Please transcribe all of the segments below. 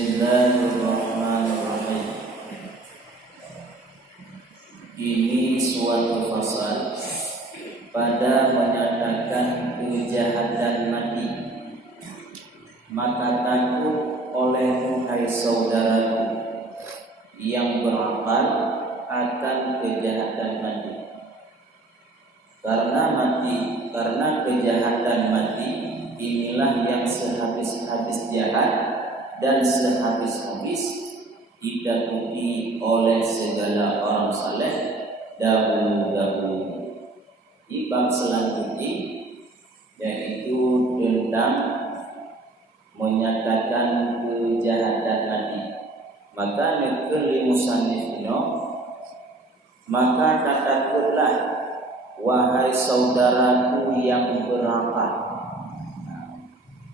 Bismillahirrahmanirrahim. Ini suatu fasal pada menyatakan kejahatan mati. Maka takut olehmu hai saudaraku yang berakal akan kejahatan mati. Karena kejahatan mati inilah yang sehabis-habis jahat dan sehabis-habis ditakuti oleh segala orang saleh dahulu-dahulu. Di bab selanjutnya yaitu tentang menyatakan kejahatan mati. Maka nekeli musannif maka takutlah wahai saudaraku yang berakal.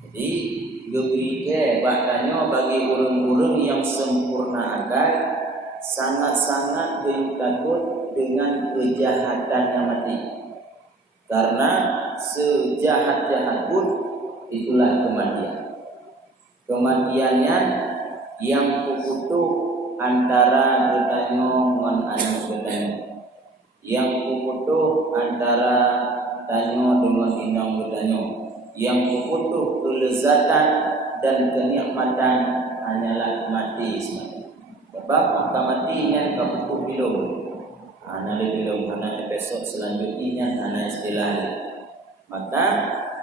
Jadi gebike bahkannya bagi urung-urung yang sempurna akal sangat-sangat takut dengan kejahatan mati. Karena sejahat-jahat pun itulah kematian. Kematiannya yang kukutuh antara getanyo ngan anu getanyo. Yang kukutuh antara tanyo dengan inang getanyo. Yang kukutuh kelezatan dan kenikmatan hanyalah mati semata. Sebab maka mati yang kukutuh bilung. Nalai bilung hana besok selanjutnya hana istilah. Maka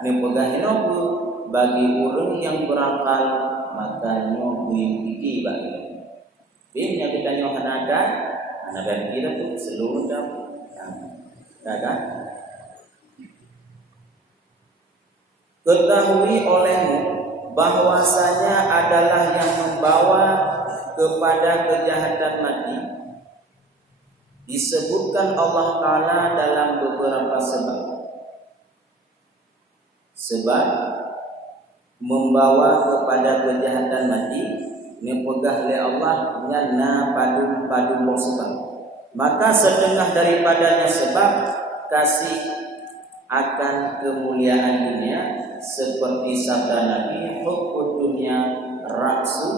nepegahin aku bagi orang yang berakal maka nyo buiki bagi. Bimnya kita nyo hana kira tu seluruh dah. Kan? Ketahui olehmu bahwasanya adalah yang membawa kepada kejahatan mati. Disebutkan Allah Ta'ala dalam beberapa sebab. Sebab membawa kepada kejahatan mati nepegah oleh Allah nyana padu sebab. Maka setengah daripadanya sebab kasih akan kemuliaan dunia seperti sabda Nabi hubbud dunya ra'su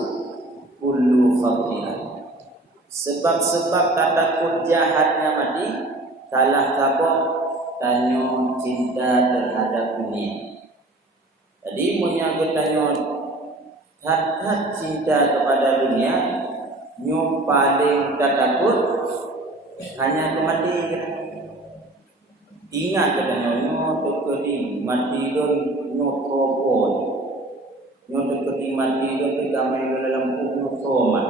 kullu khati'ah. Sebab-sebab takut jahatnya mati kalah kapok tanyo cinta terhadap dunia. Jadi menyangkut tanyo hat cinta kepada dunia nyo paling takut hanya kematian. Ingat katanya nyo tekedi mati don nyo propon. Nyo tekedi mati don digamai dalam kubur somat.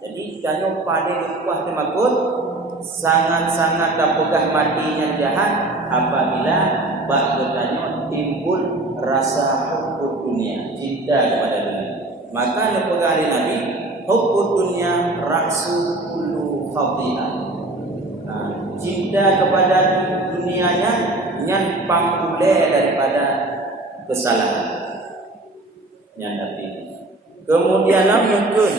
Jadi tanyo paling kuat temakut sangat-sangat tapugah matinya jahat apabila bahkannya timbul rasa hubbud dunia, cinta kepada dunia. Maka nepegah Nabi hubbud dunia ra'su kullu khati'ah. Cinta kepada dunianya nyan pangkule daripada kesalahan. Nyan Nabi. Kemudian mungkin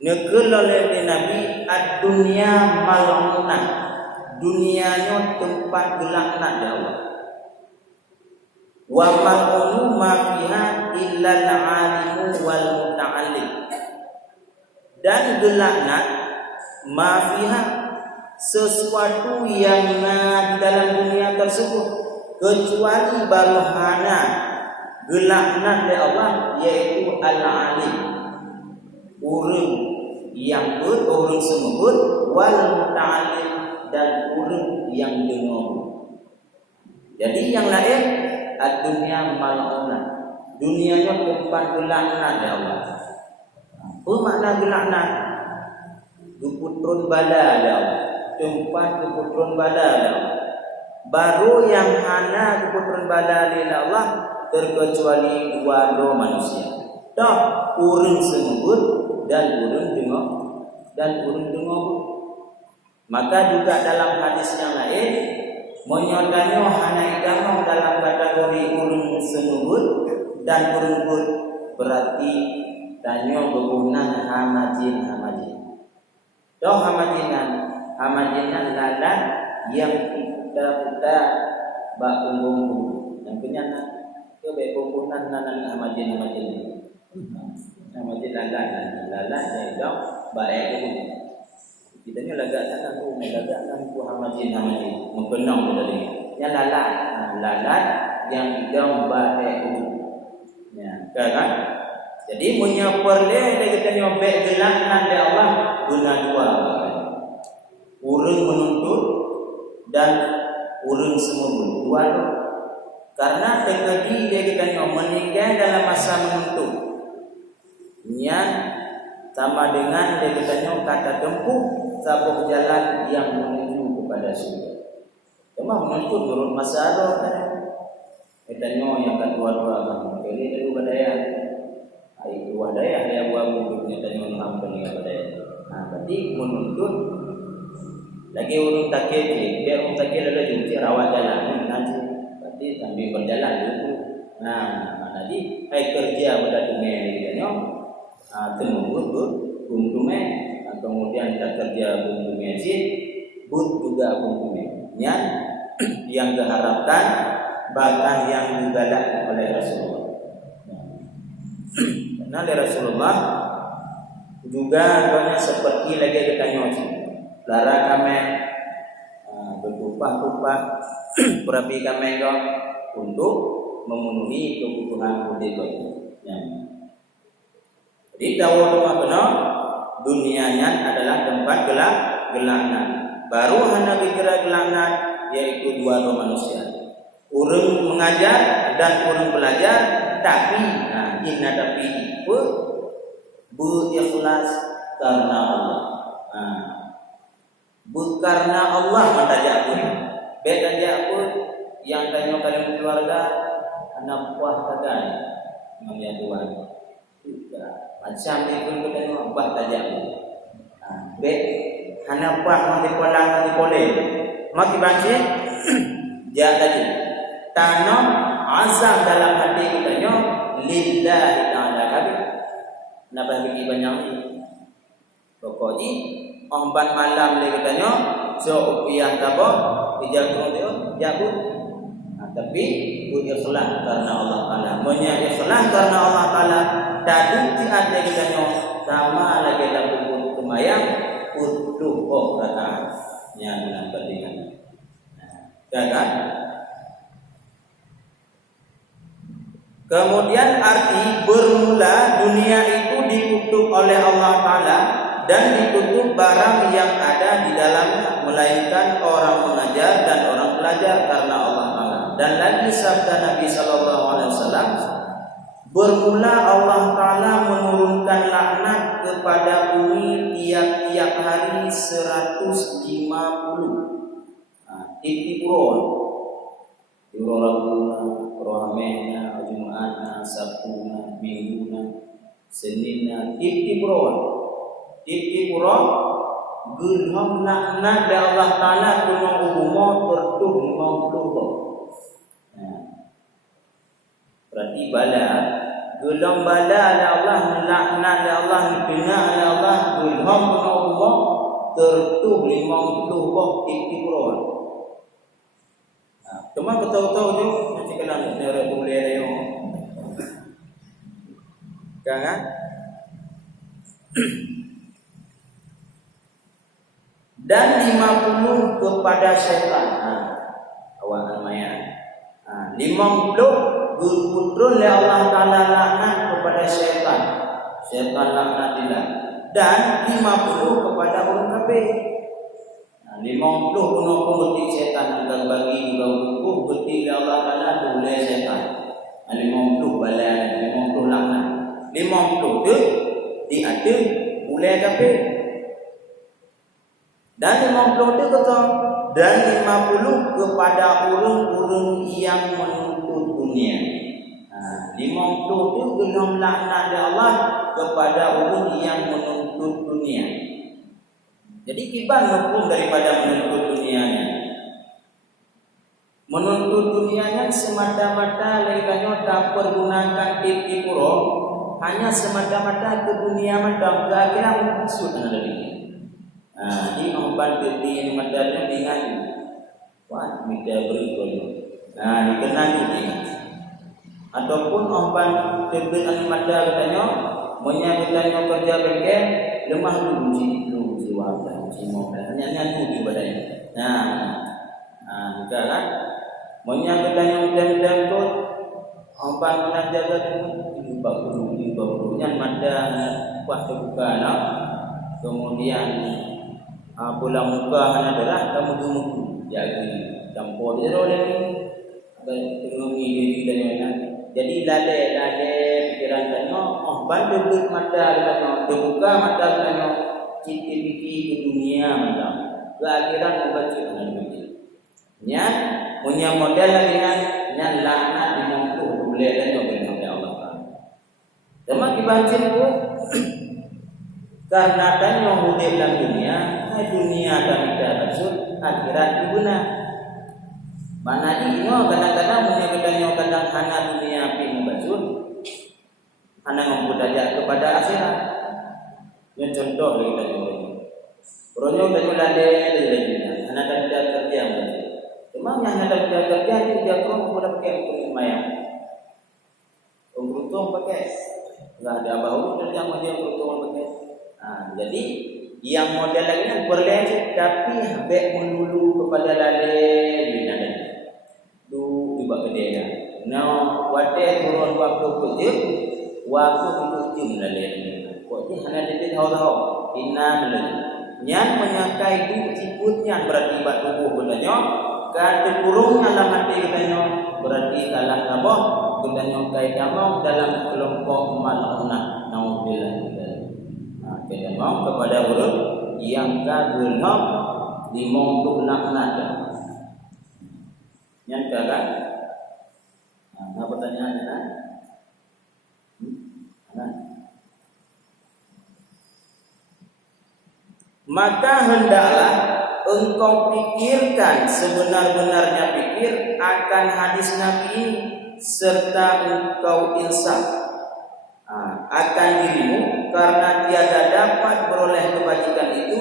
nekul oleh Nabi ad-dunya mal'unah. Dunianya tempat gelakna Allah. Wa mal'unu ma fiha illa al-'alimu wal muta'allim. Dan gelakna ma fiha sesuatu yang di dalam dunia tersebut kecuali baruhana gelakna dari Allah yaitu al-'alim. Urang yang urang semebut wal muta'allim dan urang yang dengar. Jadi yang lain ad-dunya mal'unah. Dunianya tempat gelakna dari Allah. Apa makna gelakna? Duputron bala dari Allah. Tempat duputron bala dari Allah. Baru yang hana duputron bala dari Allah terkecuali dua manusia. Dah urang semebut dan urang dengar. Maka juga dalam hadis yang lain menyatakan hana agama dalam kategori urang semebut dan urang berarti tanyo begunan hamajin. Doh hamajinan lalat yang kita bak punggung yang punya ke bek punggungan nanan hamajin. Nama dia lalat dia baik dulu. Kita ni lagak sana tu, lagak sana tu hamajin mengkenang dia tadi. Yang lalat yang hidang baik dulu. Ya, kan? Jadi punya perle dia kata nyobek gelaknan dia Allah guna dua. Urang menuntut dan urang semua dua. Karena terjadi dia kata meninggal dalam masa menuntut. Niat sama dengan dia kata kata tempuh sabuk jalan yang menuju kepada surga. Cuma menuntut menurut masa ada kan. Katanya yang kedua-dua kan. Kali itu badaya. Ai dua daya yang buat bentuknya tanya orang pening badaya. Berarti menuntut lagi urang takik dia urang takik ada juti rawat jalan nanti. Berarti sambil berjalan dulu. Jadi kerja pada dunia ni katanya temugut buntume kemudian kita kerja buntume sih but juga buntume yang diharapkan bahkan yang digalak oleh Rasulullah. Karena oleh Rasulullah juga banyak seperti lagi kita nyoci lara kami berupah-upah perapi kami untuk memenuhi kebutuhan hidup. Jadi tahu benar dunianya adalah tempat gelaknan. Baru hendak dikira gelaknan yaitu dua manusia. Orang mengajar dan orang belajar, tapi inna tapi berikhlas karena Allah. Karena Allah mentajak pun. Beda dia pun yang tanya kalian keluarga anak buah kadang mengenai Tuhan. Macam ni pun kita buat tajam. Baik, anak buah nanti polang nanti boleh. Maki banci, dia tadi tanam azam dalam hati kita nyo lillahi ta'ala kami. Napa bagi banyak ni? Pokoknya omban malam ni kita nyo so upiah tabo dijagung dia jagung. Tapi berikhlas karena Allah Taala. Menyikhlas karena Allah Taala dan ada kita nyo sama lagi dalam buku kemayang untuk rakaat yang dengan pentingan. Kan? Kemudian arti bermula dunia itu ditutup oleh Allah Taala dan ditutup barang yang ada di dalamnya melainkan orang mengajar dan orang belajar karena Allah Taala. Dan lagi sabda Nabi sallallahu alaihi wasallam, bermula Allah Taala menurunkan laknat kepada bumi tiap-tiap hari 150. Tiap-tiap Rabu, Rahamena, Jumatna, Sabtuna, Mingguna, Seninna, tiap-tiap gelham laknat dari Allah Taala kena umur bertuh 50. Berarti bala gelham bala oleh Allah, laknat oleh Allah, dibina oleh Allah, gelham kena umur tertuh 50 bah tiap-tiap. Cuma tahu-tahu je nanti kena negara boleh dia. Kan? Dan 50 kepada syaitan. Awak namanya. 50 berputrun oleh Allah Taala laknat kepada syaitan. Syaitan laknatillah. Dan 50 kepada orang kafir. 50 guna pengetik syaitan akan bagi juga hukum berarti Allah Taala boleh syaitan. 50 balan, 50 laknat. 50 tu diada boleh kafir. Dan 50 tu kata dan 50 kepada orang-orang yang menuntut dunia. 50 tu guna laknat dari Allah kepada orang yang menuntut dunia. Jadi kiban hukum daripada menuntut dunianya. Menuntut dunianya semata-mata lekanya tak pergunakan tipu pura, hanya semata-mata ke dunia mandang ke akhirat maksud ada ini. Ini umpan dunia mandangnya dengan wah minta berikut. Dikenal juga. ataupun ompan terbit animada katanya monya katanya kerja bengkel lemah dulu jiwa dan jiwa hanya di badannya. Juga kan monya katanya dan tu ompan menjaga itu bagunya mada kuah terbuka lah. Kemudian pulang muka hanya adalah kamu tunggu jadi campur dia oleh tengok diri dan jadi lale pikiran tanya bantu duduk mata tanya terbuka mata tanya citi fikir ke dunia macam ke akhirat membaca dengan nya punya model dengan laknat dengan tu boleh tanya oleh Allah Taala. Tema dibaca tu karena tanya model dalam dunia dan tidak maksud akhirat guna. Mana ino kadang-kadang punya kedanya kadang hana dunia api membajun hana mempudaya kepada akhirat. Yang contoh kita ini. Peronyo dan lade hana dan kerja macam. Cuma yang hana dan kerja itu dia kau boleh pakai untuk mayang. Untung pakai. Enggak ada bau kerja macam untung pakai. Jadi yang model lagi kan boleh tapi habis melulu kepada lade dinada. Buat kedai now wate turun waktu kerja waktu untuk jumlah lain kok ni hanya dia tahu inna lillahi yang menyakai itu siputnya berarti buat tubuh katanya kata kurungnya dalam hati katanya berarti kalah tabah katanya kai kamu dalam kelompok malunah naudzubillah kita mau kepada urut yang kagulham dimontuk laknat yang kagak. Apa pertanyaannya? Maka hendaklah engkau pikirkan sebenar-benarnya pikir akan hadis Nabi ini serta engkau insaf akan dirimu karena tiada dapat beroleh kebajikan itu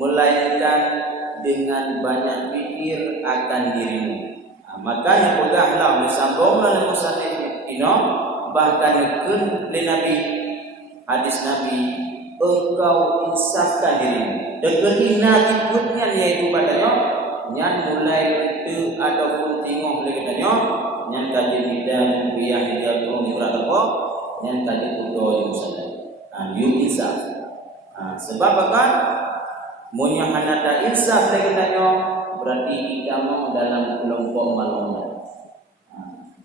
melainkan dengan banyak pikir akan dirimu. Makanya pegahlah disambunglah musannif ino bahkan kun li Nabi hadis Nabi engkau insafkan dirimu dengan inatiputnya yaitu padanya yang mulai itu ataupun tengok lagi katanya yang kaji bidang biang dia turun berat apa yang kaji kudo yang sadar you insaf sebab kan monya hanata insaf lagi katanya berarti kamu dalam kelompok malungan.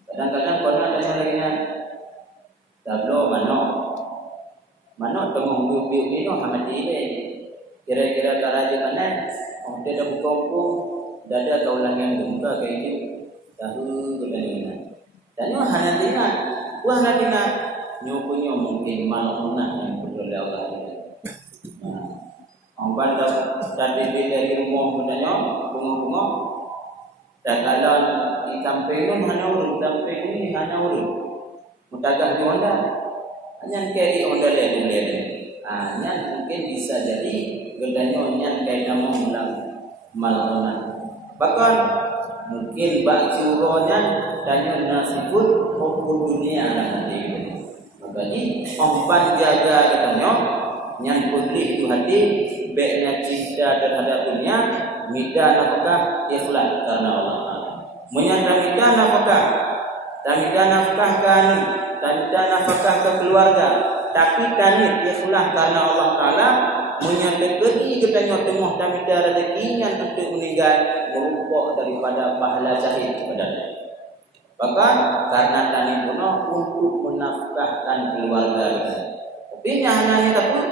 Kadang-kadang pernah ada lagi tablo mano temu buku ini hamati ini kira-kira karaja mana dia dah berkumpul dada kaulang yang gempa kayak itu tahu kebenaran dan yo hanya tina nyokunyo mungkin malungan yang beroleh Allah. Orang tadi dari rumah katanya bunga-bunga dan kalau di kampung hanya urut mutagah di onda hanya kayak di onda lele hanya mungkin bisa jadi gedanya hanya kayak kamu malam bahkan mungkin bak curonya dan nasibut hukum dunia nanti makanya ompan jaga katanya yang putih itu hati baiknya cinta terhadap dunia minta nafkah ikhlas karena Allah menyandang nafkah ke keluarga tapi kami ikhlas karena Allah Taala menyandang katanya tengah kami rezeki yang untuk meninggal merupakan daripada pahala syahid padanya bahkan karena kami punya untuk menafkahkan keluarga tapi hanya pun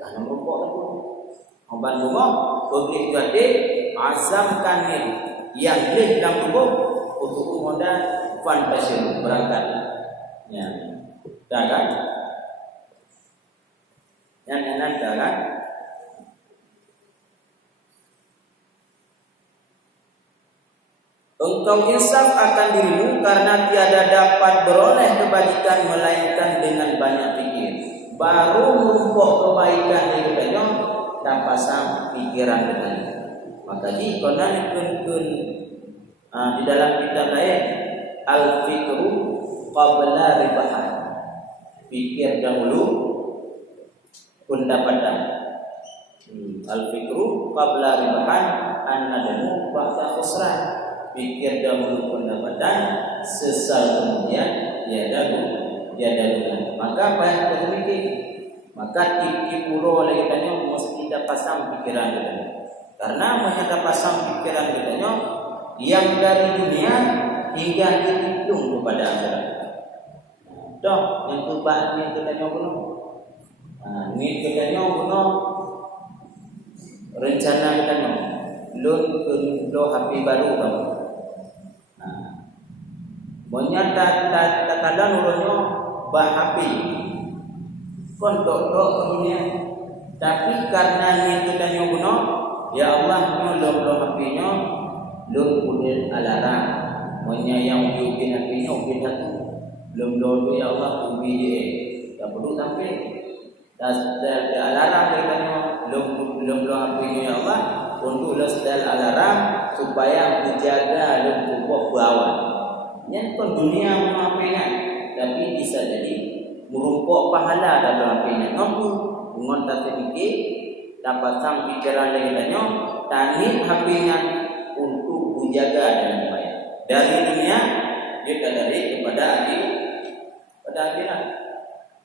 karena merupakan obat rumah publik gede azamkan yang boleh dalam tubuh untuk modal fantasi berangkat ya dagat yang enak dagat engkau insaf akan dirimu karena tiada dapat beroleh kebajikan melainkan dengan banyak pikir baru menumpuk kebaikan dari kita dan pasang pikiran dengan maka jika nanti kun di dalam kitab lain al-fikru qabla ribahan. Pikir dahulu pendapatan. Al-fikru qabla ribahan an-nadamu ba'da khusran. Pikir dahulu pendapatan, sesal kemudian tiada guna. Maka apa yang kita mikir? Maka tip-tip puro oleh kitanya mesti kita pasang pikiran kita. Karena mesti pasang pikiran kita yang dari dunia hingga dihitung kepada akhirat. Dah, yang keempat ni kita guna. Ni kita guna rencana kita lo HP baru kamu. Menyata tak nurunnya bah HP. Kon dok dunia. Tapi karena ni kita guna, ya Allah nyolong HP-nya, lo pun alarm. Menyayang bikin HP-nya bikin satu. Belum doa ya Allah ubi dia. Tak perlu sampai. Dan alarm katanya belum HP-nya ya Allah untuk setel alarm supaya menjaga lembut bawah. Yang pun dunia HP-nya, tapi bisa jadi merumpuk pahala dalam HP-nya. Nampu dengan tak sedikit dapat sang pikiran katanya tanit HP-nya untuk menjaga dengan baik. Dari dunia kita dari kepada akhirat.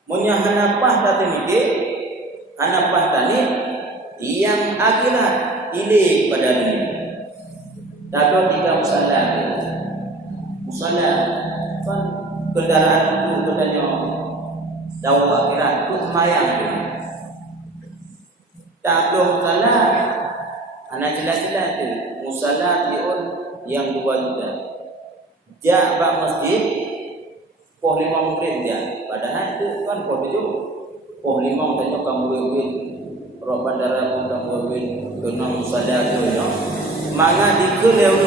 Munya hanapah tak mikir, hanapah tani yang akhirat ini pada dunia. Dapat tiga musalah kan kendaraan itu katanya daun akhirat itu semayang tu. Tak ada musalah, anak jelas-jelas tu musalah yang 2 juta. Jabak masjid poh 5 mungkin dia. Padahal itu kan poh 7. Poh 5 tanya kamu duit. Rok bandara pun kamu duit. Kena musadah tu ya. Manga dikeleu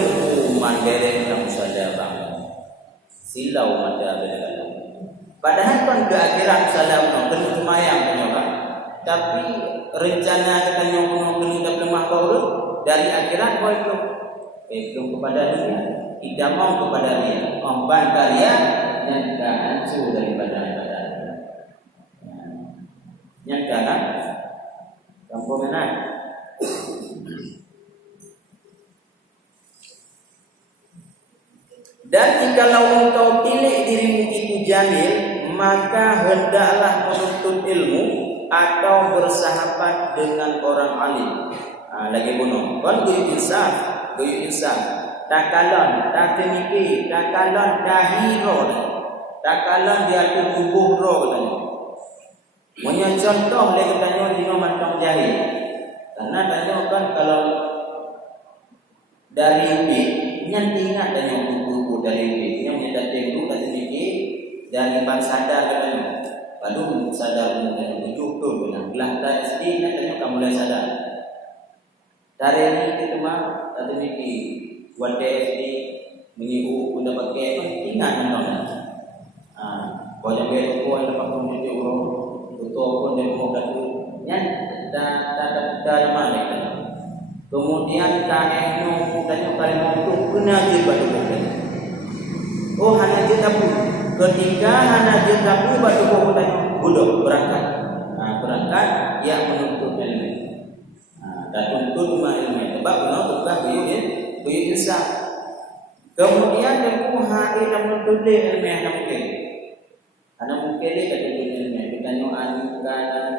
mandere kamu musadah bang. Silau mada beda. Padahal kan ke akhirat musadah kena semayang punya kan. Tapi rencana katanya kena dak lemah baru dari akhirat kau belum kepada dunia. Tidak mau kepada dia. Membantah dia yang tak hancur daripada ibadah. Yang kanan kampung mana? Dan jikalau engkau pilih dirimu itu jahil, maka hendaklah menuntut ilmu atau bersahabat dengan orang alim. Lagi bunuh. Kan guru insaf. Takalan, tak temiki, takalan dahiro. Takalan dia tu tubuh roh katanya. Punya contoh dia katanya lima mantong jahil. Karena tanya kan kalau dari ubi, nyanti ingat tanya buku dari ubi. Yang menyata tengku kata niki dari bang sadar katanya. Lalu sadar katanya tujuh tu benar. Belah SD katanya kamu mulai sadar. Dari ini kita mah kata niki buat DSD menyiu udah pakai pun ingat nonton. Banyak betul pun dapat menjadi orang betul pun dia mau kata yang tak mana kan. Kemudian KNU tanya kali mau kena je batu bukan. Oh hanya je tapu. Ketika hanya je tapu batu bukan tanya budok berangkat. Berangkat dia menuntut ilmu. Dan tuntut ilmu sebab benar tukar buyut insaf. Kemudian aku hari dan menuntut ilmu yang mungkin. Karena mungkin dia kata ilmu ditanya anukan,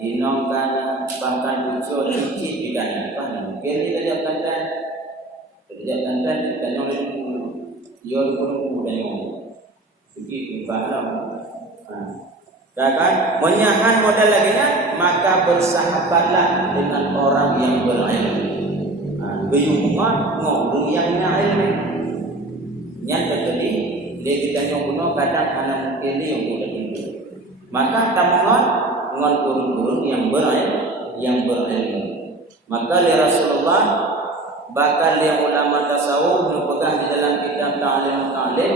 inongkan, bahkan usul cincin ditanya. Mungkin dia kerja kantan ditanya oleh dia pun bukan begitu faham. Kan menyahan modal lagi maka bersahabatlah dengan orang yang berilmu. Berhubungan ngobrol yang ilmu. Yang terjadi dia kita nyobno kadang anak mungkin dia yang boleh itu. Maka tamungan ngon turun yang berilmu. Maka Rasulullah bahkan dia ulama tasawuf berpegang di dalam kitab ta'lim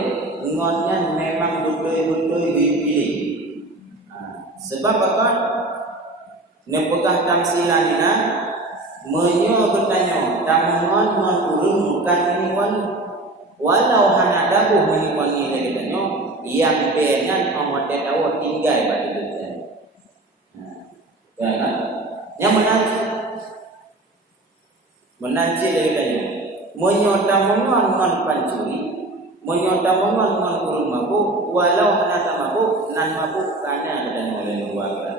ngonnya memang betul-betul dipilih. Sebab apa? Nepegah tamsilan ina menyo bertanya tamungan turun bukan ini walau hana dabuh meniwangi lagi tanya yang dengan orang tahu tinggal pada kita. Kan? Yang menanci dari tanya. Menyota-mengon non pancuri, menyota-mengon non kurung mabuk, walau hana tak mabuk, nan mabuk karena dan oleh keluarga.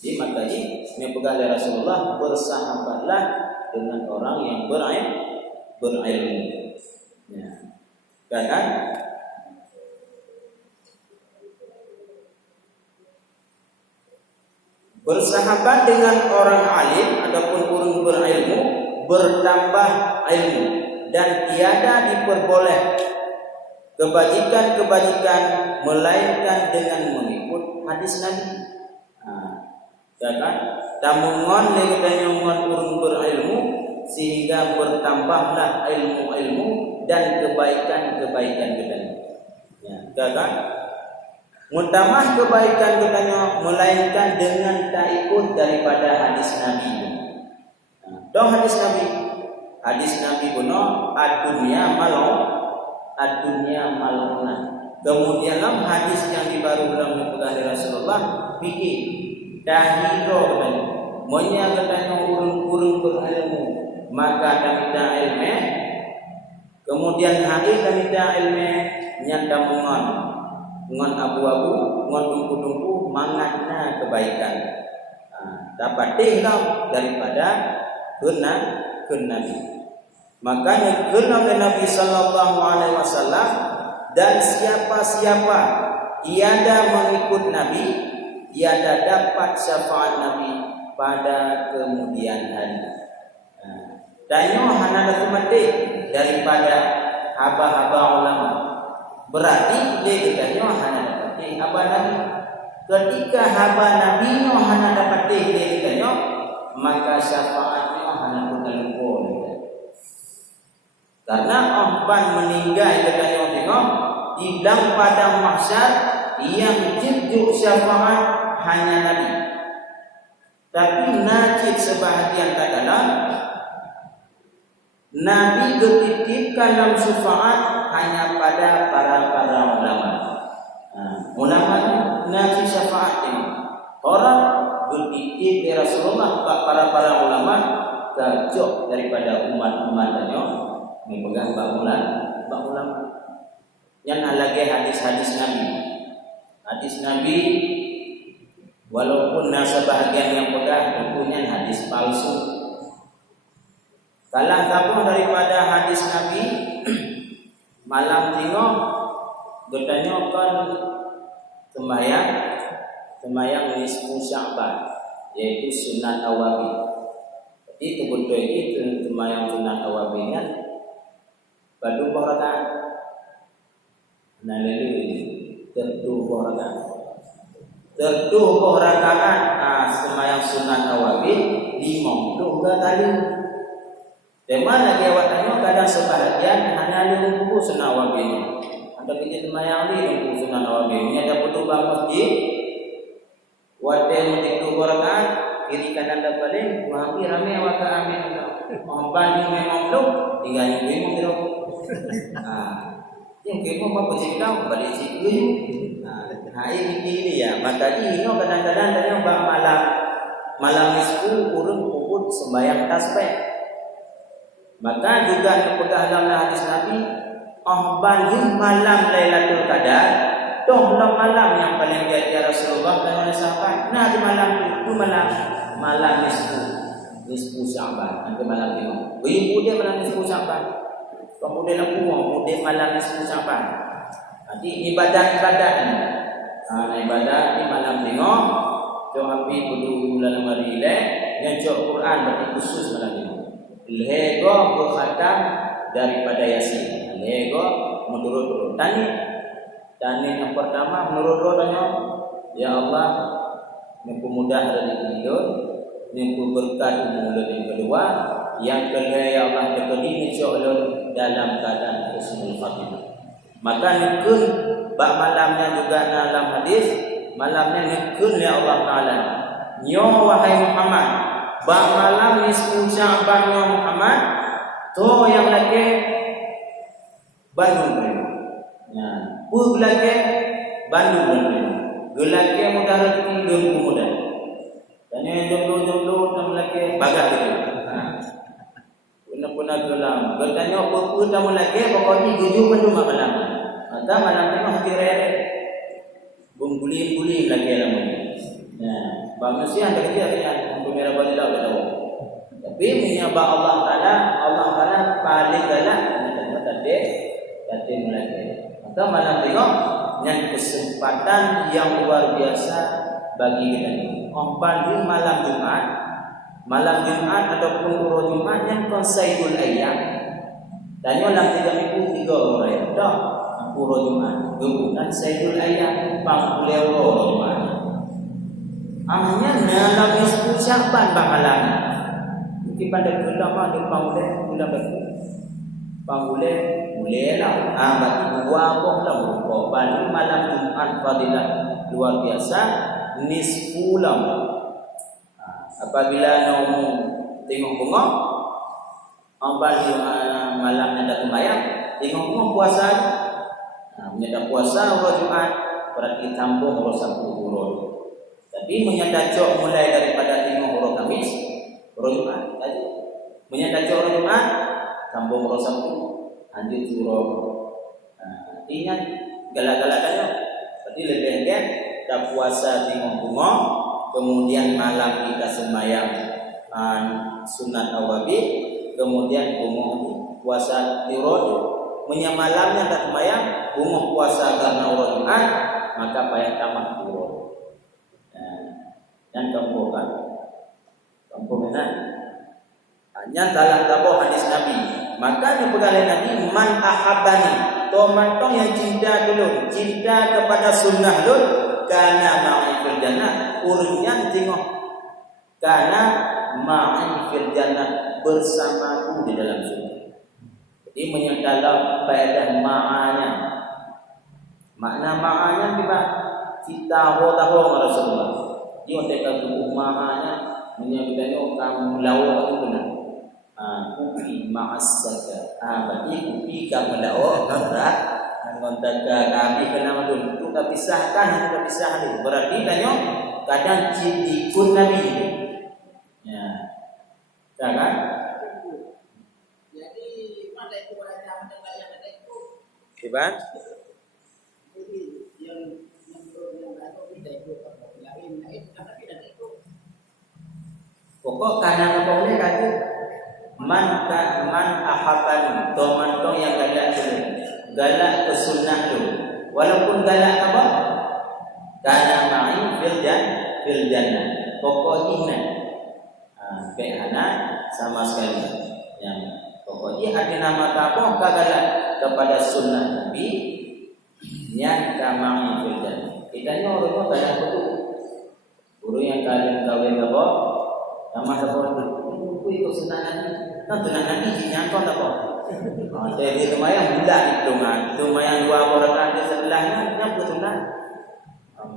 Jadi makanya yang pegang dari Rasulullah, bersahabatlah dengan orang yang berilmu. Ya. Kan? Bersahabat dengan orang alim ataupun orang berilmu, bertambah ilmu, dan tiada diperboleh kebajikan-kebajikan melainkan dengan mengikut hadis Nabi. Kan? Tamungon dengan orang berilmu sehingga bertambahlah ilmu-ilmu dan kebaikan-kebaikan kita. Ya, kan? Mutamah kebaikan kita melainkan dengan tak ikut daripada hadis Nabi. Dong hadis Nabi benar ad-dunya mal'unah. Kemudian dalam hadis yang dibaru dalam dari Rasulullah fikir dahiro katanya monya katanya urung-urung berilmu maka tamida ilmu kemudian hadir tamida ilmu nyata mengon abu-abu mengon tungku-tungku mangatna kebaikan. Dapat tinggal daripada kena Nabi. Makanya kena Nabi sallallahu alaihi wasallam dan siapa-siapa tiada mengikut Nabi, tiada dapat syafaat Nabi pada kemudian hari. Danyo hana mati daripada haba-haba ulama. Berarti dia danyo hana dapat haba Nabi. Ketika haba Nabi no hana dapat dia danyo maka syafaatnya hana pun karena Ahban meninggal katanya tengok dibilang pada mahsyar yang jujuk syafaat hanya Nabi. Tapi najib sebahagian katakan Nabi dititipkan dalam syafaat hanya pada para ulama. Ulama najib syafaat ini orang dititip dari Rasulullah para ulama gajok daripada umat-umatnya memegang bak ulama. Yang lagi hadis-hadis Nabi. Hadis Nabi walaupun sebahagian yang pegang tentunya hadis palsu. Kalah gabung daripada hadis Nabi malam tengok bertanya kan sembahyang nisfu Sya'ban yaitu sunat awabin. Jadi kebetulan itu sembahyang sunat awabinnya badu rakaat. Nah lalu terduh rakaat. Sembahyang sunat awabin 50 kali. Dimana dia waktunya kadang sebahagian hanya 50 sunat awabinnya. Ada kita sembahyang ni 50 sunat awabinnya ada petubang masjid. Waktu itu rakaat kiri kanan dan balik hampir ramai awak amin. Banding memang belum tinggal yang belum. Yang kemo apa cerita balik situ. Ini ya. Maka ini kadang-kadang dari malam nisfu urung puput sembahyang tasbih. Maka juga dipegang dalam hadis Nabi, banding malam Lailatul Qadar. Toh malam yang paling dia Rasulullah dan oleh sahabat. Nah di malam itu malam nisfu Sya'ban. Nanti malam itu. Ibu dia malam nisfu Sya'ban. Kemudian aku kemudian malam nisfu Sya'ban. Nanti ibadat ni. Ibadat di malam tengok. Jom api kudu bulan Marile. Nyocok Quran berarti khusus malam tengok. Lego berkhatam daripada Yasin. Lego menurut Tani yang pertama menurut doanya, ya Allah, yang mudah rezeki hidup, yang berkat mulut yang kedua, yang kedua ya Allah tekuni insyaallah dalam keadaan husnul khatimah. Maka nikun bak malamnya juga dalam hadis, malamnya nikun ya Allah Taala. Nyo wahai Muhammad, bak malam nisfu Sya'ban ya Muhammad, to yang lagi Bandung Ya, pu gelake Bandung dan gelake mudah rezeki dan mudah. Dan yang jodoh-jodoh dan laki bagat itu. Puna-puna gelam. Bertanya apa tamu laki pokoknya tujuh pendum malam. Maka malam ni mah kira bumbulim-bulim lagi lama. Nah, manusia ada kerja yang punya apa tidak tahu. Tapi menyembah Allah Taala paling galak tadi lagi. Maka malam tengok yang kesempatan yang luar biasa bagi kita ini. Di malam Jumat ataupun urut Jumat yang konsaidul ayam. Dan yang dalam 3 minggu 3 orang dah urut Jumat. Kemudian saidul ayam 40 urut Jumat. Hanya dalam nisfu Syaban bakalan. Mungkin pada kelama di bulan berapa? Panggule mulailah. Berarti dua lah berupa. Pada malam Jumat fadilah luar biasa. Nisfu lam. Apabila kamu tengok bunga, apabila malam ada sembahyang, tengok bunga puasa. Menyata puasa urut Jumat berarti tambung urut Sabtu urut. Tapi menyata cok mulai daripada tengok urut Kamis, urut Jumat. Jadi menyata cok urut Jumat tambung urut Sabtu, lanjut urut. Ingat galak-galaknya. Berarti lebih-lebih tak puasa tengok bunga, kemudian malam kita sembahyang sunat awabid, kemudian bunga puasa tirod, menyamalamnya tak sembahyang, bunga puasa karena urut Jumat, maka payah tamat tirod. Yang kampung mana? Hanya dalam tabuh hadis Nabi. Maka dipegalai Nabi, man ahabani, tomatong yang cinta dulu, cinta kepada sunnah dulu. Karena ma'ifil jannah urutnya tengok karena ma'ifil jannah bersamaku di dalam surga. Jadi menyatakan faedah ma'anya. Makna ma'anya kita tahu Rasulullah. Dia kata ma'anya menyatakan kamu lawa itu benar. Kupi ma'as-saka. Berarti kupi kamu lawa benar. Mengontakkan kami kenal dulu. Kita pisahkan, kita pisah dulu. Berarti tanya kadang ciri pun Nabi. Ya, kan? Jadi mana itu orang yang ada itu? Iban? Jadi yang tidak itu lain tapi tidak itu. Pokok karena apa boleh kata man ahaban toman yang galak dulu. Galak ke sunnah tu. Walaupun galak apa? Kana ma'i fil jannah. Pokoknya kehana sama sekali. Yang pokoknya ada nama apa galak kepada sunnah Nabi. Yang kama'i fil jannah. Kita ni orang galak betul. Guru yang kawin apa? Nama apa? Itu ikut sunnah Nabi. Kan sunnah Nabi nyangkut apa? Jadi lumayan bulat hitungan, lumayan 2 orang di sebelahnya, kenapa sunat?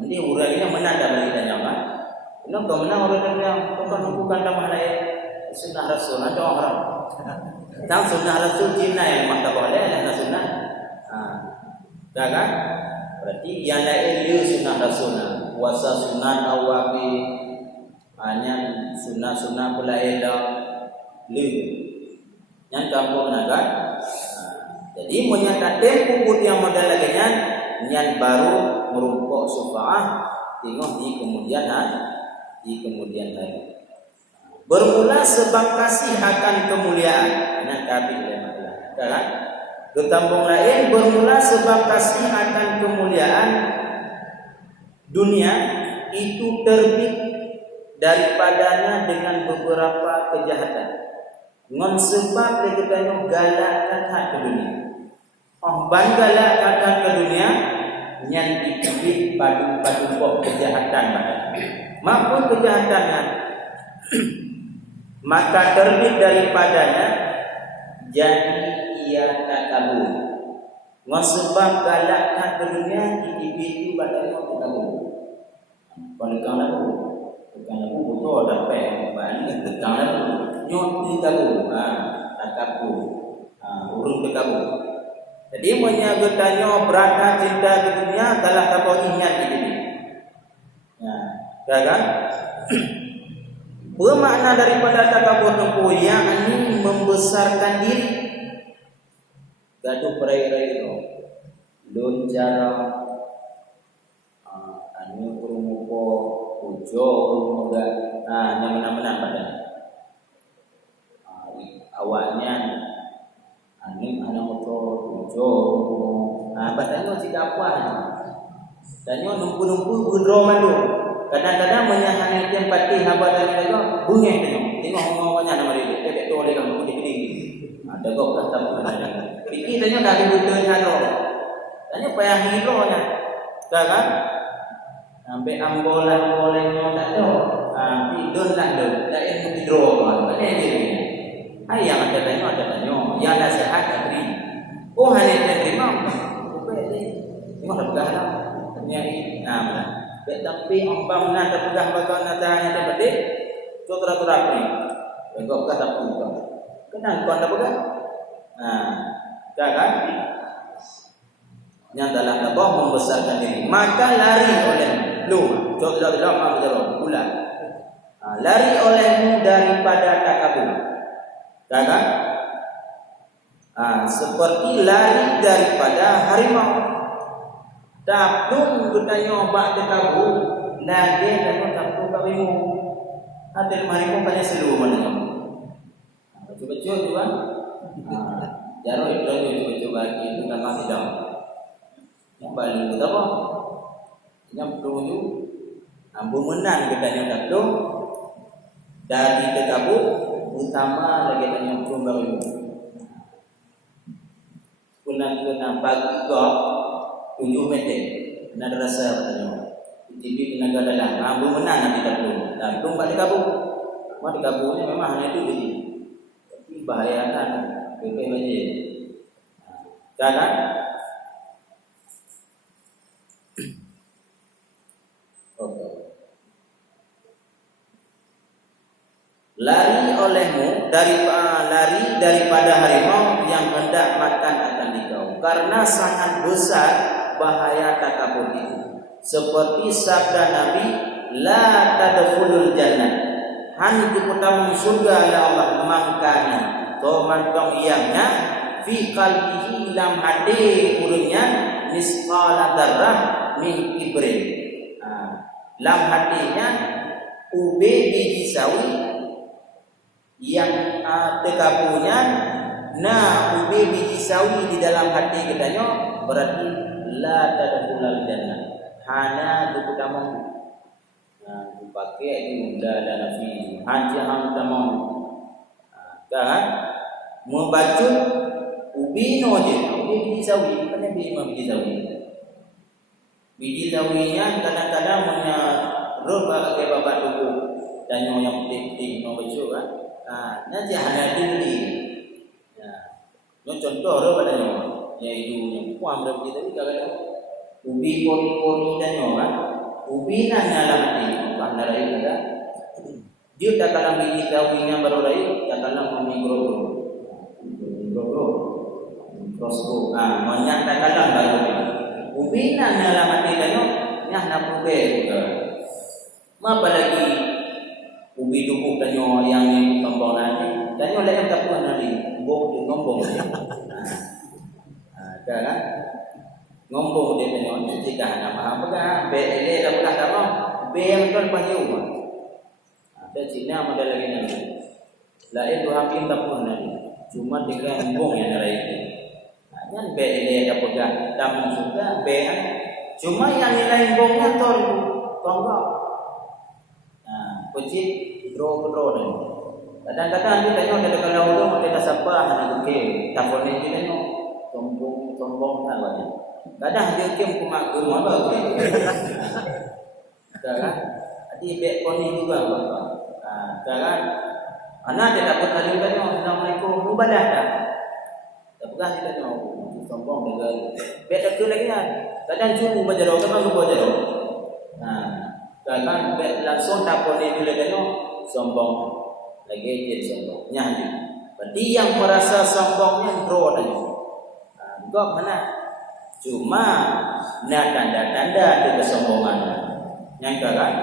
Ini urainya menanda balik dan nyaman. Kenapa menang orang yang bukan tambah lain sunnah Rasul ada orang. Tahu sunnah Rasul Cina yang mata boleh dan sunnah. Dah kan? Berarti yang lain dia sunnah Rasul, puasa sunat awabi, hanya sunnah pelayan lu. Yang kampung naga. Jadi menyatakan tempo yang modal lagi yang baru merumpuk syafa'ah tengok di kemudian hari. Bermula sebab kasih akan kemuliaan. Ini kami kan? Ketambung lain bermula sebab kasih akan kemuliaan dunia itu terbit daripadanya dengan beberapa kejahatan. Ngon sebab dia katanya galakkan hak ke dunia. Galakkan ke dunia yang dikibit padu kejahatan maupun kejahatannya. Maka terbit daripadanya jadi ia tak kabur. Ngon sebab galakkan ke dunia dikibit itu badanya tak kabur. Kalau aku betul ada banyak tegang aku nyot di kamu tak kabur urung ke kamu Jadi menyagetanya berada cinta ke dunia telah kau ingat di dunia. Ya kan? Bermakna daripada takabur tempuh yakni membesarkan diri. Gaduh perai-rai itu. Lun cara anu urumupo ujo urumoga nyaman-nyaman pada. Awalnya anim anak motor ujo batanya tidak apa. Danyo numpu-numpu gendroman tu. Kadang-kadang menyahani yang pati habatan itu bunyi tu. Tengok ngomongnya nama dia. Dia tu oleh kamu putih-putih. Ada kok kata apa. Fikir tanya dah dibutuhkan lo. Tanya payah hironya. Kan? Sampai ambolan-ambolannya tak tahu. Tidur tak ada. Tak ilmu tidur apa. Ada dia. Hai yang ada tanya. Yang dah sehat tak beri. Oh hari ini terima. Tengok dah pegang lah. Tanya tapi ombang nak pegang bagang natanya tadi. Cotra-cotra ni. Engkau kata apa? Kenal kau dah pegang? Kan? Yang dalam Allah membesarkan diri. Maka lari oleh lu. Coba bulan. Lari olehmu daripada takabur. Kan? Seperti lari daripada harimau. Taklum kita nyoba takabur, lagi kita taklum harimau. Ada harimau banyak seluruh mana? Coba-coba. Jarang itu coba-coba itu kan masih dah. Yang paling utama yang perlu ambu menang kita yang taklum dari takabur utama lagi yang perlu baru. Kuna pagi kau 7 meter. Ada rasa katanya. Jadi tenaga dalam ambu menang nanti taklum pada kabur. Pada kaburnya memang hanya itu jadi. Tapi bahaya kan. Betul banyak. Jangan lari olehmu lari daripada harimau yang hendak makan akan dikau, karena sangat besar bahaya takabur itu. Seperti sabda Nabi, la tadkhulul jannah, han diputamu surga ya Allah mangkana to mantong iyangnya fi qalbihi lam hati urunnya misqala darrah min kibrin. Lam hatinya ube biji sawi yang tekapunya ube biji sawi di dalam hati katanya berarti la tadkhulul jannah, hana diputamu dipakai di muda dan fi haji hang tamam. Kan membaca ubi je, ubi biji sawi, kan biji sawi. Biji sawinya kadang-kadang punya roba ke babat duku dan yang putih-putih membaca kan. Nanti hanya tinggi. Contoh roba dan yaitu yang puam biji tadi kadang ubi pori-pori dan kan. Ubi nanya dalam ini pandai ada. Dia tak kalang biji sawinya baru rai, tak kalang mikro. Crossbow. Monyak tak kalang baru rai. Ubi nanya dalam hati dan nyah nak ube. Apa lagi ubi dukuk dan yang tombol nanti. Dan oleh yang tak puan nanti, ngombong. Kan? Ngombong dia tanya nanti dah nama apa dah BLA dah pernah tahu B yang kan panjang ada Cina ada lagi nanti lain dua hakim tak pun nanti cuma tiga ngombong yang ada itu kan BLA dah pegang tamu sudah B cuma yang nilai ngombongnya tonggak kunci draw dan kadang-kadang dia tanya ada kalau orang ada siapa anak okey telefonnya dia tanya sombong tak banyak. Kadang dia kem kumak rumah bagus. Kan? Adi bek koni juga bapak. Kan? Anak dia dapat tadi kan Assalamualaikum mubadah dah. Tapkah dia tahu sombong dengan bek tak lagi kan. Kadang cuma bajaro kan bajaro. Kan bek langsung tak boleh dulu kan sombong. Lagi dia sombong. Nyah. Berarti yang merasa sombongnya draw tadi. Kok mana? Cuma nak tanda-tanda tu kesombongan. Yang kan?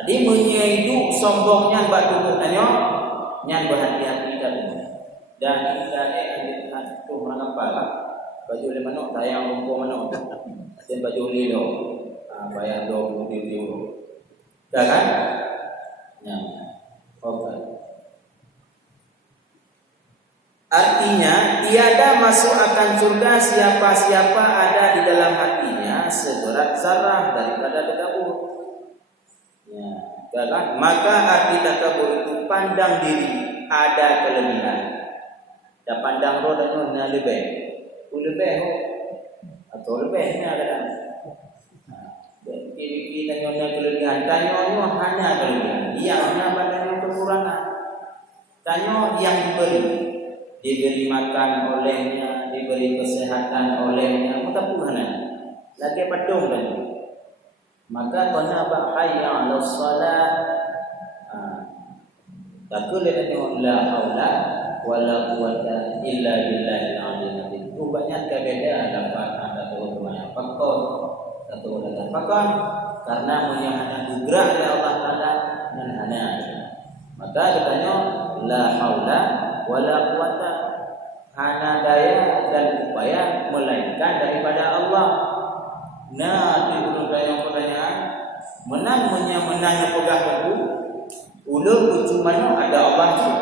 Jadi menyaidu sombongnya bak tubuh tanya, nyan berhati-hati dah. Dan kita ambil tu mana apa? Baju le manok tayang rumput manok. Dan baju lilo. Bayar 20 ribu. Dah kan? Ya. Okey. Artinya tiada masuk akan surga siapa-siapa ada di dalam hatinya seberat zarah daripada takabur. Ya, kan? Maka arti takabur itu pandang diri ada kelebihan. Dan pandang roh dan nyonya lebih. Lebih atau lebihnya ada. Kiri-kiri dan nyonya kelebihan, tanya hanya kelebihan. Yang badannya kekurangan. Tanya yang diberi makan olehnya, diberi kesehatan olehnya, mudah-mudahan lagi padung kan. Maka kena bahaya la salat. Takul la haula wala quwata illa billahil aliyyil azim. Itu banyak beda dapat ada keutamaan faktor atau ada faktor karena menyahana nugrah oleh Allah Taala dan hana. Maka katanya la haula wala quwata, hana daya dan upaya melainkan daripada Allah. Nah, itu pertanyaan menang pegah teguh ulur cuma ada Allah tu.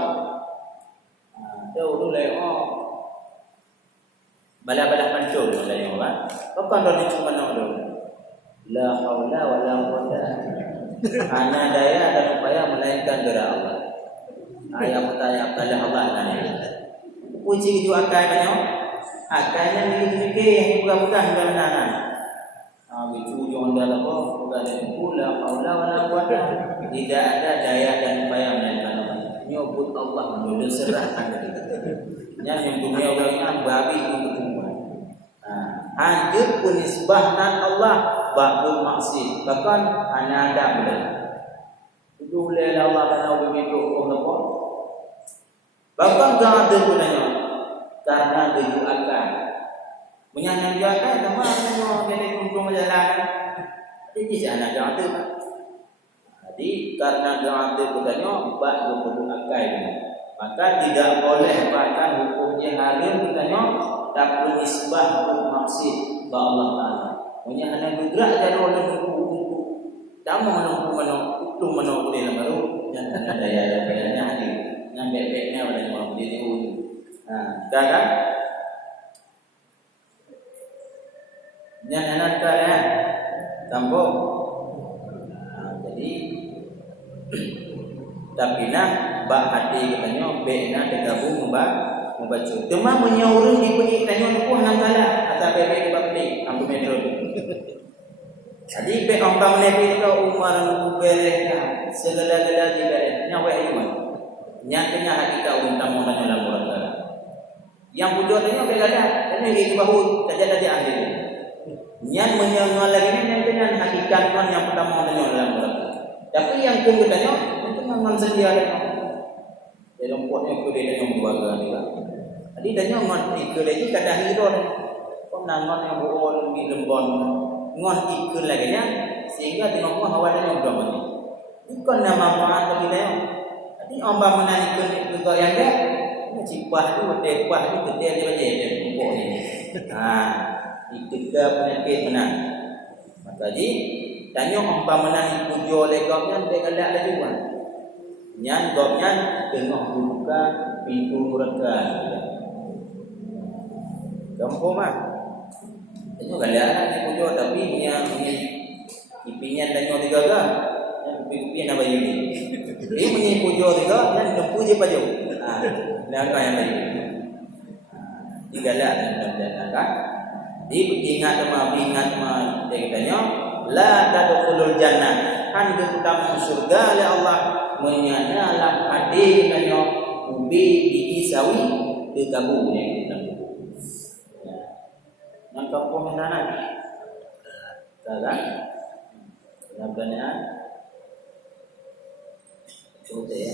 Tahu dulu bala-bala pancul dari orang. Bukan dari cuma dulu. La haula wala quwata. Hana daya dan upaya melainkan dari Allah. Ayat pertanyaan pada Allah tadi. Puji itu akalnya, akalnya mikir yang bukan benar. Bicu jangan dalam bukan pula haula wala quwata. Tidak ada daya dan upaya melainkan Allah. Nyebut Allah menjadi serahkan kita. Yang dunia orangnya babi itu. Hancur penisbahkan Allah bakul maksi. Bahkan hanya ada boleh. Itu oleh Allah dan begitu Allah. Bahkan jangan ada gunanya karena dijualkan. Menyanyi jualkan sama semua jadi kumpul jalan. Jadi jangan ada. Jadi karena jangan ada gunanya bak dijualkan. Maka tidak boleh bahkan hukumnya haram gunanya tak nisbah maksud ba Allah Taala. Punya hanya bergerak dari orang hukum. Tak mau itu menang di baru dan ada daya-dayanya hadir. Yang bebeknya oleh orang berdiri ini. Kan? Yang anak kalian kampung. Jadi tapi nak bak hati katanya bekna tegabung membaca. Cuma menyaurung di bunyi tanya ku hang kala atau bebek bapli ampu metro. Jadi be orang menepi itu umar nu bereka segala-gala tidak nyawa iman. Nyatanya hakikat untam mengenai dalam Quran. Yang bodohnya berkata, ini itu bahu saja akhir. Yang menyangka lagi ini yang dengan hakikat Tuhan yang pertama mengenai dalam Quran. Tapi yang kemudiannya itu memang sedia dengan dalam kuatnya kedai yang berwarga juga. Jadi dan yang kedai itu kada hiron. Kau nangon yang buon di lembon ngon ikut lagi nya sehingga tengok hawa yang berapa ni. Bukan nama manfaat bagi dia. Jadi amba menanyakan juga yang dia cipah tu depah tu gede dia baca dia kumpul ni. Itu penyakit menang. Maka jadi tanya amba menang pujo legoknya dia galak lagi buat. Nyan goknya tengok buka pintu neraka. Kampung mah. Itu galak di pujo tapi yang ipinyan tanya tiga gak. Pipi nak bagi ni. Dia punya pujo juga dan dia puji paju. Dan apa yang tadi? Tigalah dan kan. Ingat sama dia katanya la tadkhulul jannah. Kan itu utama surga oleh Allah menyanyalah hadir katanya ubi di sawi di kabu ni. Nak kampung mana? Salah. Namanya betul ya.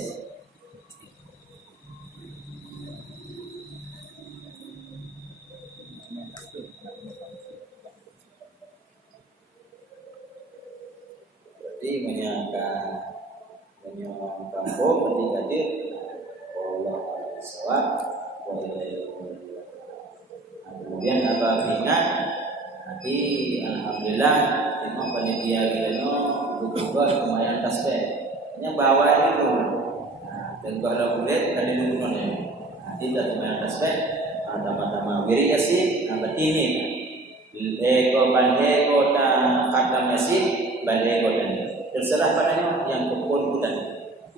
Jadi menyangka kampung ketika dia Allah SWT. Kemudian abang ingat nanti alhamdulillah memang panitia kita juga lumayan tasbih. Hanya bawa itu. Dan kalau boleh tadi nunggunya. Nanti dah lumayan tasbih. Tama-tama beri kasih batini. Ego bandego dan kata masih bandego dan terserah padanya yang kepun bukan,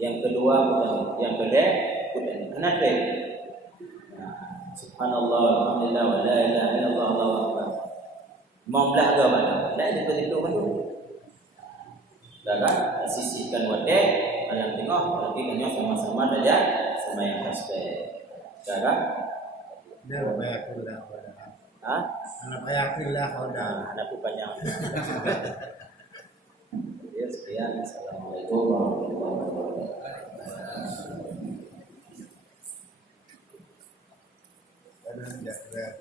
yang kedua bukan, yang kedua bukan. Kenapa? Subhanallah, alhamdulillah, wa la ilaha illallah, Allahu akbar. Mau belah ke mana? Tak ada begitu pun. Dah kan? Sisihkan wadah, yang tengok, tapi kena sama-sama saja sama yang tasbih. Dah kan? Dah bayar kuliah pada. Anak bayar kuliah pada. Anak panjang. Ya, sekian. Assalamualaikum warahmatullahi wabarakatuh.